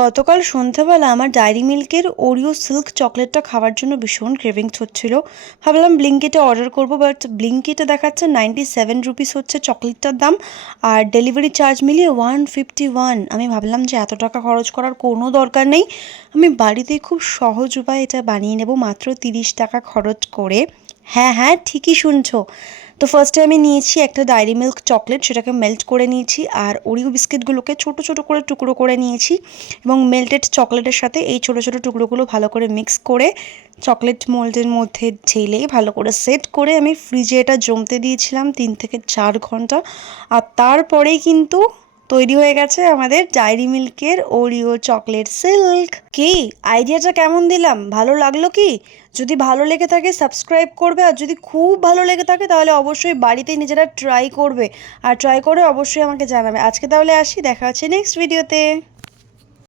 গতকাল সন্ধ্যাবেলা আমার ডায়েরি মিল্কের ওরিও সিল্ক চকলেটটা খাওয়ার জন্য ভীষণ ক্রেভিংস হচ্ছিল। ভাবলাম ব্লিঙ্কিটে অর্ডার করব, বাট ব্লিঙ্কিটে দেখাচ্ছে 97 রুপিস হচ্ছে চকলেটটার দাম, আর ডেলিভারি চার্জ মিলিয়ে 151। আমি ভাবলাম যে এত টাকা খরচ করার কোনো দরকার নেই, আমি বাড়িতেই খুব সহজ উপায়ে এটা বানিয়ে নেব মাত্র 30 টাকা খরচ করে। হ্যাঁ হ্যাঁ, ঠিকই শুনছো। তো ফার্স্টে আমি নিয়েছি একটা ডায়েরি মিল্ক চকলেট, সেটাকে মেল্ট করে নিয়েছি, আর ওরিও বিস্কিটগুলোকে ছোট ছোট করে টুকরো করে নিয়েছি এবং মেল্টেড চকলেটের সাথে এই ছোট ছোট টুকরোগুলো ভালো করে মিক্স করে চকলেট মোল্ডের মধ্যে ঢেলে ভালো করে সেট করে আমি ফ্রিজে এটা জমতে দিয়েছিলাম 3 থেকে 4 ঘন্টা। আর তারপরেই কিন্তু তৈরি হয়ে গেছে আমাদের ডায়েরি মিল্কের ওরিও চকলেট সিল্ক। কি আইডিয়াটা কেমন দিলাম, ভালো লাগলো কি? যদি ভালো লেগে থাকে সাবস্ক্রাইব করবে, আর যদি খুব ভালো লেগে থাকে তাহলে অবশ্যই বাড়িতেই নিজেরা ট্রাই করবে, আর ট্রাই করে অবশ্যই আমাকে জানাবে। আজকে তাহলে আসি, দেখা হচ্ছে নেক্সট ভিডিওতে।